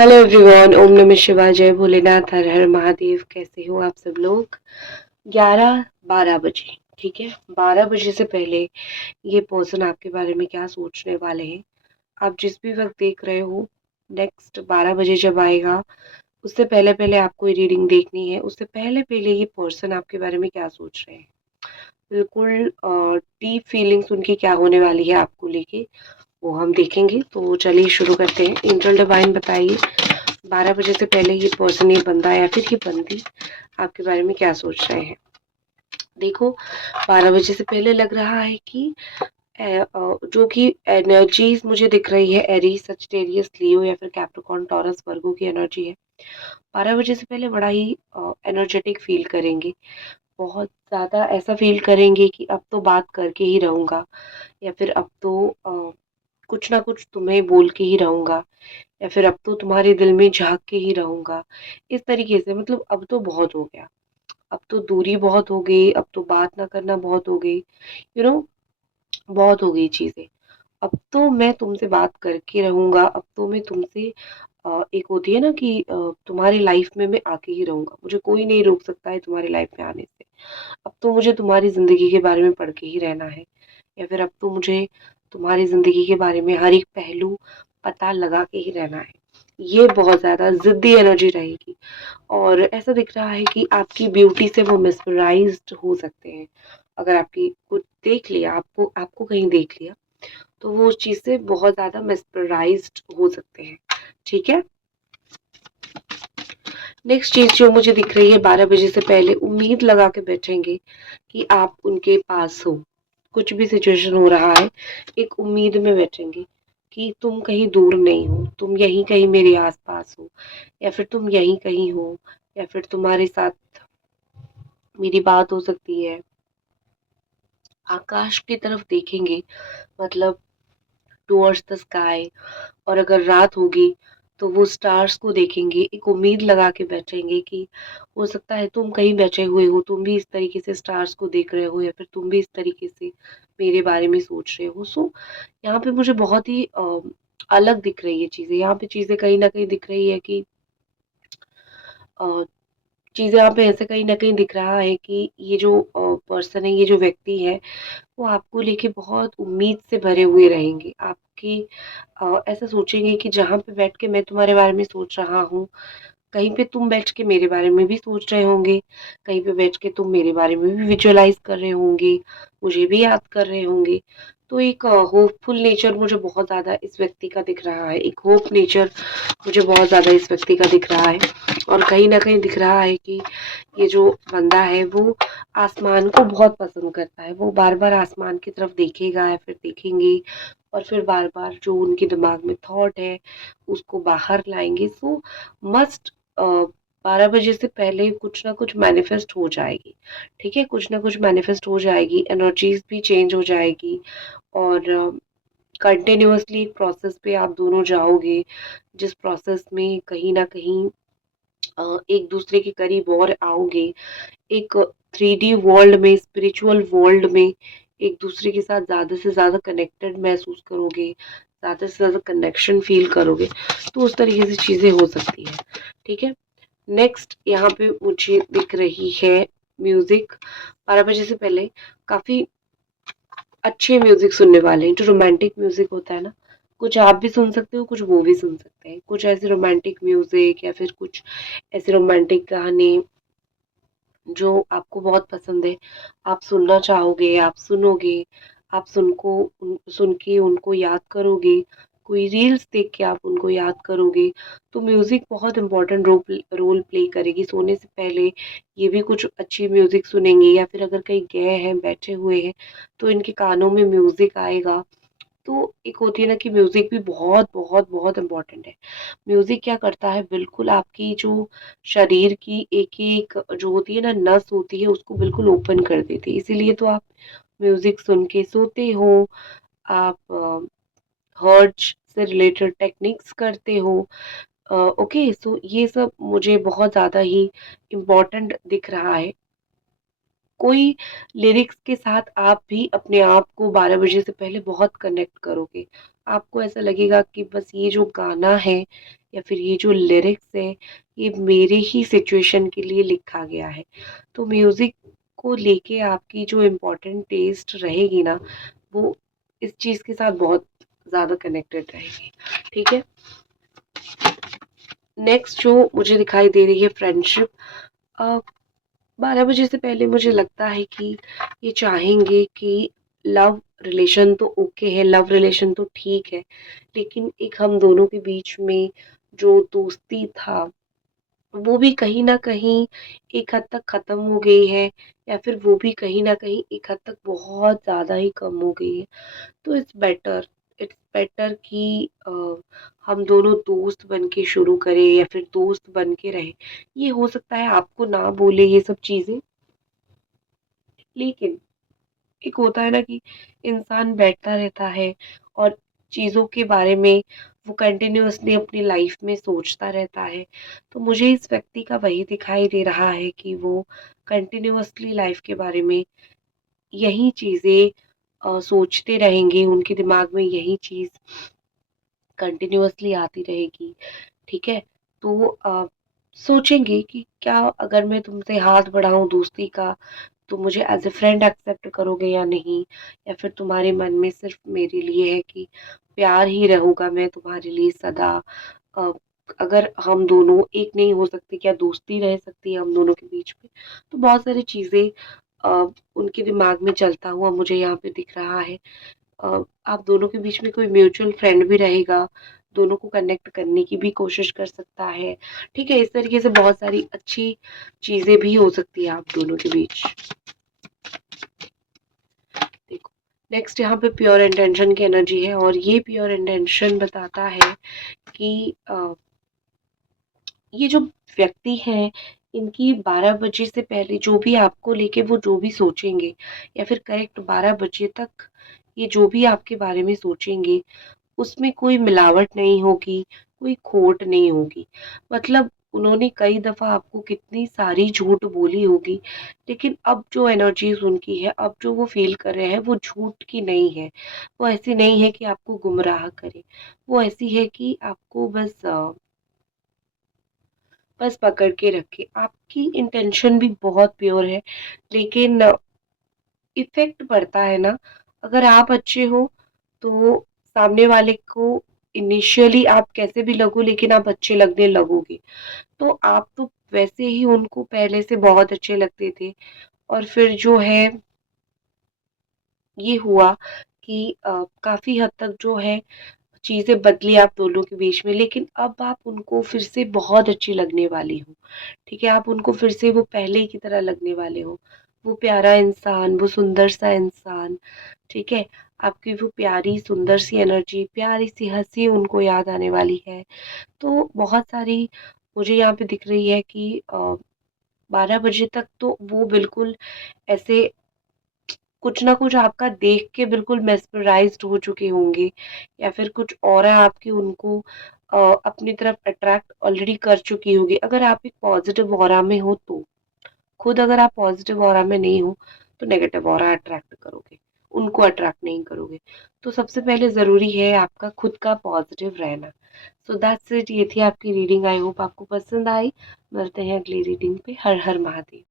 Hello everyone, ओम नमः शिवाय, जय भोलेनाथ, हर हर महादेव। कैसे हो आप सब लोग? 11-12 बजे, ठीक है। 12 बजे से पहले ये पर्सन आपके बारे में क्या सोचने वाले हैं, आप जिस भी वक्त देख रहे हो, नेक्स्ट 12 बजे जब आएगा, उससे पहले पहले आपको ये रीडिंग देखनी है। उससे पहले पहले ये पर्सन आपके बारे में क्या सोच रहे हैं, बिल्कुल डीप फीलिंग्स उनकी क्या होने वाली है आपको लेके, वो हम देखेंगे। तो चलिए शुरू करते हैं। एंजल डिवाइन बताइए, 12 बजे से पहले ये पर्सन, ये बंदा या फिर ये बंदी आपके बारे में क्या सोच रहे हैं। देखो, 12 बजे से पहले लग रहा है कि जो कि एनर्जीज मुझे दिख रही है, एरीज, सजिटेरियस, लियो या फिर कैप्रिकॉर्न, टॉरस, वर्गो की एनर्जी है। 12 बजे से पहले बड़ा ही एनर्जेटिक फील करेंगे, बहुत ज़्यादा ऐसा फील करेंगे कि अब तो बात करके ही रहूँगा, या फिर अब तो कुछ ना कुछ तुम्हें बोल के ही रहूँगा, या फिर अब तो तुम्हारे दिल में झाँक के ही रहूँगा। इस तरीके से, मतलब अब तो बहुत हो गया, अब तो दूरी बहुत हो गई, अब तो बात ना करना बहुत हो गई, बहुत हो गई चीज़ें। अब तो मैं तुमसे बात करके रहूँगा, अब तो मैं तुमसे एक होती है ना कि तुम्हारी लाइफ में मैं आके ही रहूँगा, मुझे कोई नहीं रोक सकता है तुम्हारी लाइफ में आने से। अब तो मुझे तुम्हारी ज़िंदगी के बारे में पढ़ के ही रहना है, या फिर अब तो मुझे तुम्हारी ज़िंदगी के बारे में हर एक पहलू पता लगा के ही रहना है। ये बहुत ज़्यादा ज़िद्दी एनर्जी रहेगी, और ऐसा दिख रहा है कि आपकी ब्यूटी से वो मिसमराइज़्ड हो सकते हैं। अगर आपकी कुछ देख लिया, आपको आपको कहीं देख लिया, तो वो उस चीज़ से बहुत ज़्यादा मिसमराइज़्ड हो सकते हैं, ठीक है? नेक्स्ट चीज़ जो मुझे दिख रही है, 12 बजे से पहले उम्मीद लगा के बैठेंगे कि आप उनके पास हो। कुछ भी सिचुएशन हो रहा है, एक उम्मीद में बैठेंगे कि तुम कहीं दूर नहीं हो, तुम यहीं कहीं मेरे आस-पास हो, या फिर तुम यहीं कहीं हो, या फिर तुम्हारे साथ मेरी बात हो सकती है। आकाश की तरफ देखेंगे, मतलब टुवर्ड्स द स्काई, और अगर रात होगी तो वो स्टार्स को देखेंगे, एक उम्मीद लगा के बैठेंगे कि हो सकता है तुम कहीं बैठे हुए हो, तुम भी इस तरीके से स्टार्स को देख रहे हो, या फिर तुम भी इस तरीके से मेरे बारे में सोच रहे हो। सो यहाँ पे मुझे बहुत ही अलग दिख रही है चीज़ें, यहाँ पे चीज़ें कहीं न कहीं दिख रही है कि अ, चीज़ें यहाँ पे ऐसे कहीं न कहीं दिख रहा है कि ये जो पर्सन है, ये जो व्यक्ति है, वो आपको लेके बहुत उम्मीद से भरे हुए रहेंगे। आपकी ऐसा सोचेंगे कि जहाँ पे बैठ के मैं तुम्हारे बारे में सोच रहा हूँ, कहीं पे तुम बैठ के मेरे बारे में भी सोच रहे होंगे, कहीं पे बैठ के तुम मेरे बारे में भी विजुअलाइज़ कर रहे होंगे, मुझे भी याद कर रहे होंगे। तो एक होपफुल नेचर मुझे बहुत ज़्यादा इस व्यक्ति का दिख रहा है, एक होप नेचर मुझे बहुत ज़्यादा इस व्यक्ति का दिख रहा है, और कहीं न कहीं दिख रहा है कि ये जो बंदा है वो आसमान को बहुत पसंद करता है। वो बार-बार आसमान की तरफ देखेगा या फिर देखेंगे, और फिर बार-बार जो उनके दिमाग में थॉट है उसको बाहर लाएँगे। सो मस्ट 12 बजे से पहले कुछ ना कुछ मैनिफेस्ट हो जाएगी, ठीक है? कुछ ना कुछ मैनिफेस्ट हो जाएगी, एनर्जीज़ भी चेंज हो जाएगी, और कंटिन्यूअसली एक प्रोसेस पे आप दोनों जाओगे, जिस प्रोसेस में कहीं न कहीं एक दूसरे के करीब और आओगे। एक 3D वर्ल्ड में, स्पिरिचुअल वर्ल्ड में एक दूसरे के साथ ज़्यादा से ज़्यादा कनेक्टेड महसूस करोगे, ज़्यादा से ज़्यादा कनेक्शन फ़ील करोगे, तो उस तरीके से चीज़ें हो सकती हैं, ठीक है? नेक्स्ट यहाँ पे मुझे दिख रही है म्यूज़िक। 12 बजे से पहले काफ़ी अच्छे म्यूज़िक सुनने वाले हैं, जो रोमांटिक म्यूज़िक होता है ना, कुछ आप भी सुन सकते हो, कुछ वो भी सुन सकते हैं। कुछ ऐसे रोमांटिक म्यूज़िक या फिर कुछ ऐसे रोमांटिक गाने जो आपको बहुत पसंद है, आप सुनना चाहोगे, आप सुनोगे, आप सुन के उनको याद करोगे, कोई रील्स देख के आप उनको याद करोगे, तो म्यूज़िक बहुत इम्पोर्टेंट रोल प्ले करेगी। सोने से पहले ये भी कुछ अच्छी म्यूज़िक सुनेंगे, या फिर अगर कहीं गए हैं, बैठे हुए हैं, तो इनके कानों में म्यूज़िक आएगा। तो एक होती है ना कि म्यूज़िक भी बहुत, बहुत, बहुत इम्पोर्टेंट है। म्यूज़िक क्या करता है, बिल्कुल आपकी जो शरीर की एक-एक जो होती है ना नस होती है, उसको बिल्कुल ओपन कर देती है। इसीलिए तो आप म्यूज़िक सुन के सोते हो, आप हर्ट्ज से रिलेटेड टेक्निक्स करते हो। ओके, सो ये सब मुझे बहुत ज़्यादा ही इम्पोर्टेंट दिख रहा है। कोई लिरिक्स के साथ आप भी अपने आप को 12 बजे से पहले बहुत कनेक्ट करोगे। आपको ऐसा लगेगा कि बस ये जो गाना है या फिर ये जो लिरिक्स है, ये मेरे ही सिचुएशन के लिए लिखा गया है। तो म्यूज़िक को लेके आपकी जो इम्पोर्टेंट टेस्ट रहेगी ना, वो इस चीज़ के साथ बहुत ज़्यादा कनेक्टेड रहेगी। ठीक है? नेक्स्ट जो मुझे दिखाई दे रही है फ्रेंडशिप, अ, 12 बजे से पहले मुझे लगता है कि ये चाहेंगे कि लव रिलेशन तो ओके है, लव रिलेशन तो ठीक है, लेकिन एक हम दोनों के बीच में जो दोस्ती था, वो भी कहीं न कहीं एक हद तक ख़त्म हो गई है, या फिर वो भी कहीं न कहीं एक हद तक बहुत ज़्यादा ही कम हो गई है। तो इट्स बेटर कि हम दोनों दोस्त बन के शुरू करें या फिर दोस्त बन के रहें। ये हो सकता है आपको ना बोले ये सब चीज़ें, लेकिन एक होता है ना कि इंसान बैठता रहता है और चीज़ों के बारे में वो कंटिन्यूअसली अपनी लाइफ में सोचता रहता है। तो मुझे इस व्यक्ति का वही दिखाई दे रहा है कि वो कंटिन्यूअसली लाइफ के बारे में यही चीज़ें सोचते रहेंगे, उनके दिमाग में यही चीज़ कंटिन्यूअसली आती रहेगी। ठीक है? तो सोचेंगे कि क्या अगर मैं तुमसे हाथ बढ़ाऊँ दोस्ती का, तो मुझे एज़ अ फ्रेंड एक्सेप्ट करोगे या नहीं? या फिर तुम्हारे मन में सिर्फ़ मेरे लिए है कि प्यार ही रहूँगा मैं तुम्हारे लिए सदा? अ, अगर हम दोनों एक नहीं हो सकते, क्या दोस्ती रह सकती है हम दोनों के बीच में? तो बहुत सारी चीज़ें उनके दिमाग में चलता हुआ मुझे यहाँ पे दिख रहा है। आप दोनों के बीच में कोई म्यूचुअल फ्रेंड भी रहेगा, दोनों को कनेक्ट करने की भी कोशिश कर सकता है। ठीक है? इस तरीके से बहुत सारी अच्छी चीज़ें भी हो सकती है आप दोनों के बीच। देखो, नेक्स्ट यहाँ पे प्योर इंटेंशन की एनर्जी है, और ये प्योर इंटेंशन बताता है कि ये जो व्यक्ति हैं, इनकी 12 बजे से पहले जो भी आपको लेके वो जो भी सोचेंगे, या फिर करेक्ट 12 बजे तक ये जो भी आपके बारे में सोचेंगे, उसमें कोई मिलावट नहीं होगी, कोई खोट नहीं होगी। मतलब उन्होंने कई दफ़ा आपको कितनी सारी झूठ बोली होगी, लेकिन अब जो एनर्जीज़ उनकी है, अब जो वो फ़ील कर रहे हैं, वो झूठ की नहीं है। वो ऐसी नहीं है कि आपको गुमराह करे, वो ऐसी है कि आपको बस पकड़ के रखे। आपकी इंटेंशन भी बहुत प्योर है, लेकिन इफ़ेक्ट पड़ता है ना, अगर आप अच्छे हो, तो सामने वाले को इनिशियली आप कैसे भी लगो, लेकिन आप अच्छे लगने लगोगे। तो आप तो वैसे ही उनको पहले से बहुत अच्छे लगते थे, और फिर जो है ये हुआ कि काफ़ी हद तक जो है चीज़ें बदली आप दोनों के बीच में, लेकिन अब आप उनको फिर से बहुत अच्छी लगने वाली हो। ठीक है? आप उनको फिर से वो पहले की तरह लगने वाले हो। वो प्यारा इंसान, वो सुंदर-सा इंसान, ठीक है? आपकी वो प्यारी सुंदर-सी एनर्जी, प्यारी-सी हँसी उनको याद आने वाली है। तो बहुत सारी मुझे यहाँ पे दिख रही है कि 12 बजे तक तो वो बिल्कुल ऐसे कुछ ना कुछ आपका देख के बिल्कुल मेस्मराइज़्ड हो चुके होंगे, या फिर कुछ ऑरा आपकी उनको अपनी तरफ अट्रैक्ट ऑलरेडी कर चुकी होगी। अगर आप एक पॉज़िटिव ऑरा में हो तो। खुद अगर आप पॉज़िटिव ऑरा में नहीं हो, तो नेगेटिव ऑरा अट्रैक्ट करोगे, उनको अट्रैक्ट नहीं करोगे। तो सबसे पहले ज़रूरी है आपका खुद का पॉज़िटिव रहना। सो दैट्स इट, ये थी आपकी रीडिंग। आई होप आपको पसंद आई। मिलते हैं अगली रीडिंग पे। हर हर महादेव।